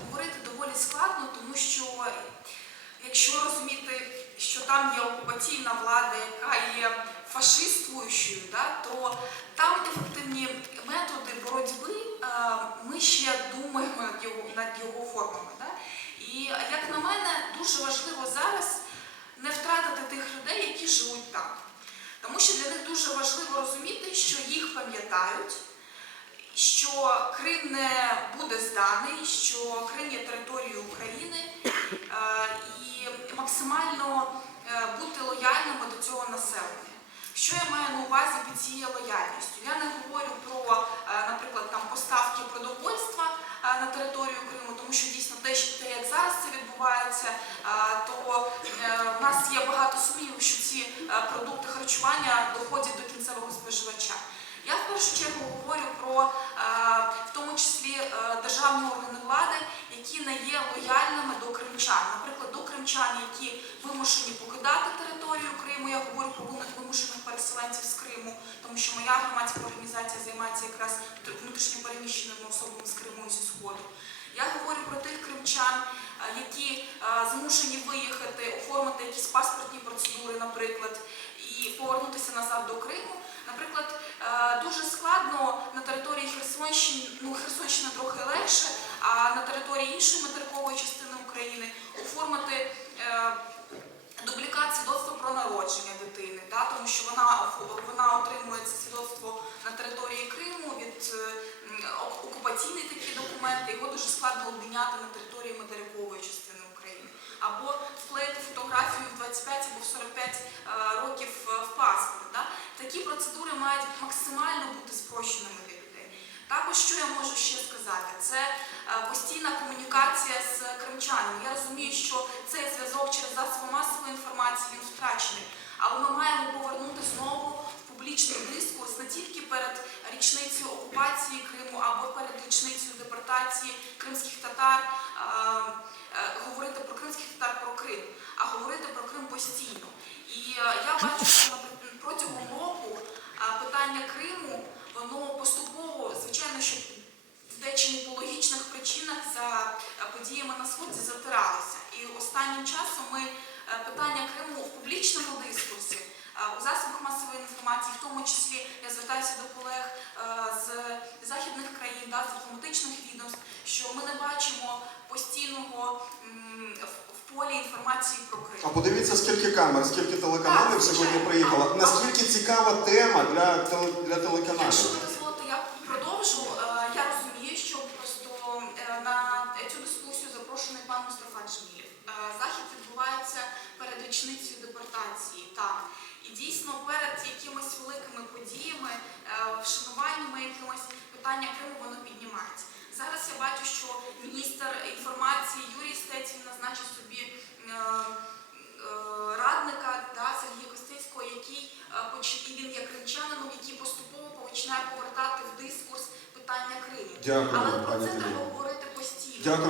говорити доволі складно, тому що якщо розуміти, що там є окупаційна влада, яка є фашиствуючою, да, то там ефективні методи боротьби, е, ми ще думаємо над його, над його формами. Да? І як на мене, дуже важливо зараз не втратити тих людей, які живуть там. Тому що для них дуже важливо розуміти, що їх пам'ятають, що Крим не буде зданий, що Крим є територією України е, і максимально е, бути лояльними до цього населення. Що я маю на увазі під цією лояльністю? Я не говорю про, е, наприклад, там поставки продовольства на територію Криму, тому що дійсно те, що як зараз це відбувається, то в нас є багато сумнівів, що ці продукти харчування доходять до кінцевого споживача. Я в першу чергу говорю про числі е, державні органи влади, які не є лояльними до кримчан. Наприклад, до кримчан, які вимушені покидати територію Криму. Я говорю про вим- вимушених переселенців з Криму, тому що моя громадська організація займається якраз внутрішньо переміщеними особами з Криму і зі Сходу. Я говорю про тих кримчан, е, які е, змушені виїхати, оформити якісь паспортні процедури, наприклад, і повернутися назад до Криму. Наприклад, дуже складно на території Херсонщини, ну Херсонщина трохи легше, а на території іншої материкової частини України оформити е, дублікат свідоцтва про народження дитини, да, тому що вона, вона отримує це свідоцтво на території Криму від е, м, ок- окупаційний такий документ, його дуже складно обміняти на території материкової частини України. Або вклеїти фотографію в 25 або в 45 е, років е, в паспорт. Да? Такі процедури мають максимально бути спрощеними для людей. Також що я можу ще сказати, це е, постійна комунікація з кримчанами. Я розумію, що цей зв'язок через засоби масової інформації він втрачений, але ми маємо повернути знову публічний дискурс не тільки перед річницею окупації Криму або перед річницею депортації кримських татар. е, Говорити про кримських татар про Крим, а говорити про Крим постійно. І е, я бачу, що протягом питання Криму воно поступово, звичайно, що в дечому по логічних причинах за е, подіями на сході затиралися. І останнім часом ми е, питання Криму в публічному дискурсі, е, у засобах масової інформації, в тому числі я звертаюся до колег з західних країн, да, з дипломатичних відомств, що ми не бачимо постійного в, полі інформації про Крим. А подивіться, скільки камер, скільки телеканалів сьогодні. Але- Наскільки цікава тема для, для Якщо ви дозволите, я продовжу. Е, Я розумію, що просто е, на цю дискусію запрошений пан Мустафа Джмілєв. Е, Захід відбувається перед річницею депортації. Так. І дійсно перед якимись великими подіями, вшануваннями якимось питання Криму воно піднімається. Зараз я бачу, що міністр інформації Юрій Стець він назначив собі е, е, радника да, Сергія Костинського, який е, поч- і він є кримчанином, який поступово починає повертати в дискурс питання Криму. Дякую, Але про це треба говорити постійно. Дякую.